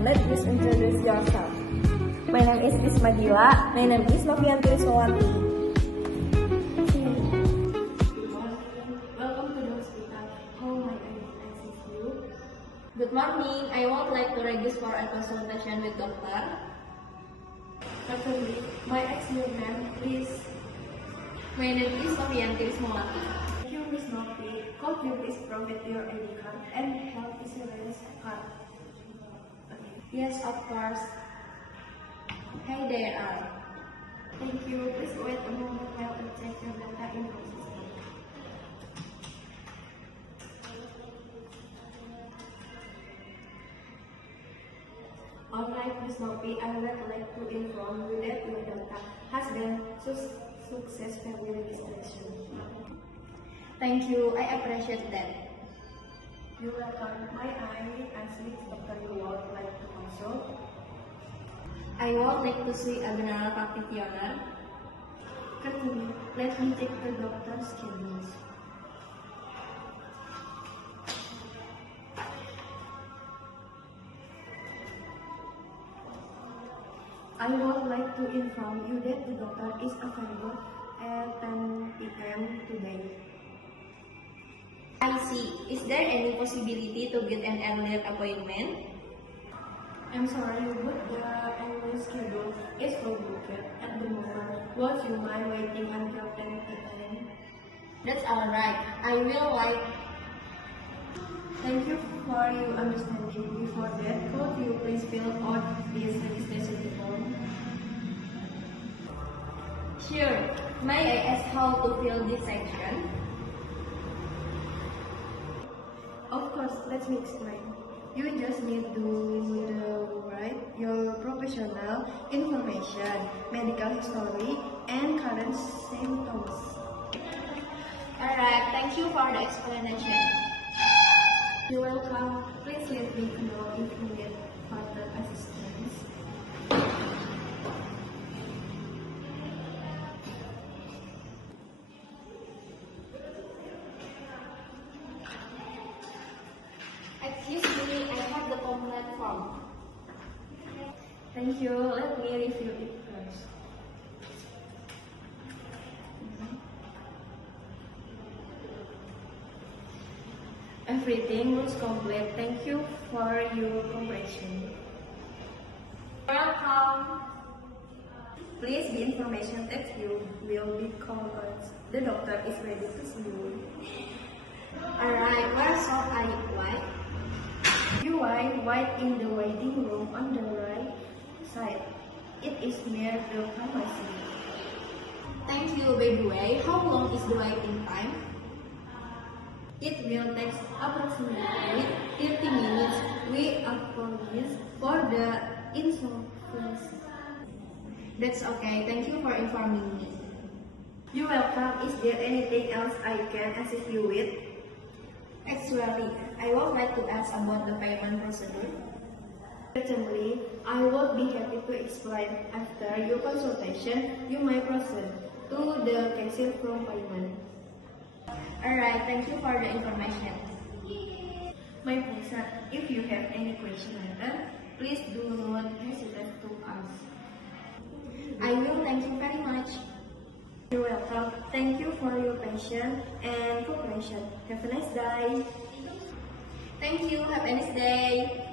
and let us introduce yourself. My name is Ismadila. My name is Novianti Sowati. Good morning. Welcome to the hospital. How may I assist you? Good morning. I would like to register for a consultation with doctor. Certainly. My ex-name, please. My name is Novianti Sowati. Thank you, Miss Novi. Could you please provide your ID card and health insurance card? Yes, of course. Hey there. Thank you. Please wait a moment while I check your data in the system. Alright, Miss Novi, I would like to inform you that your data has been successfully registration. Thank you. I appreciate that. You're welcome. May I ask which doctor you would like to consult? I would like to see a general practitioner. Continue. Let me check the doctor's schedules. I would like to inform you that the doctor is available at 10 p.m. today. I see. Is there any possibility to get an earlier appointment? I'm sorry, but the early schedule is full booked at the moment. Would you mind waiting until 10 p.m.? That's alright. I will like. Thank you for your understanding. Before that, could you please fill out this registration form? Sure. May I ask how to fill this section? Of course, let me explain. You just need to write your professional information, medical history, and current symptoms. Alright. Thank you for the explanation. You're welcome. Please let me know if you need further assistance. Excuse me, I have the complete form. Thank you. Let me review it first. Everything looks complete. Thank you for your cooperation. Welcome. Please, the information that you will be called. The doctor is ready to see you. Alright, where shall I write? You are white in the waiting room on the right side. It is near the pharmacy. Thank you. By the way, how long is the waiting time? It will take approximately 30 minutes. We apologize for the inconvenience. That's okay. Thank you for informing me. You're welcome. Is there anything else I can assist you with? Actually, I would like to ask about the payment procedure. Certainly, I would be happy to explain. After your consultation, you may proceed to the cashier from payment. Alright, thank you for the information. My pleasure. If you have any question later, please do not hesitate to ask. I will. Thank you very much. You're welcome. Thank you for your patience and cooperation. Have a nice day. Thank you. Have a nice day.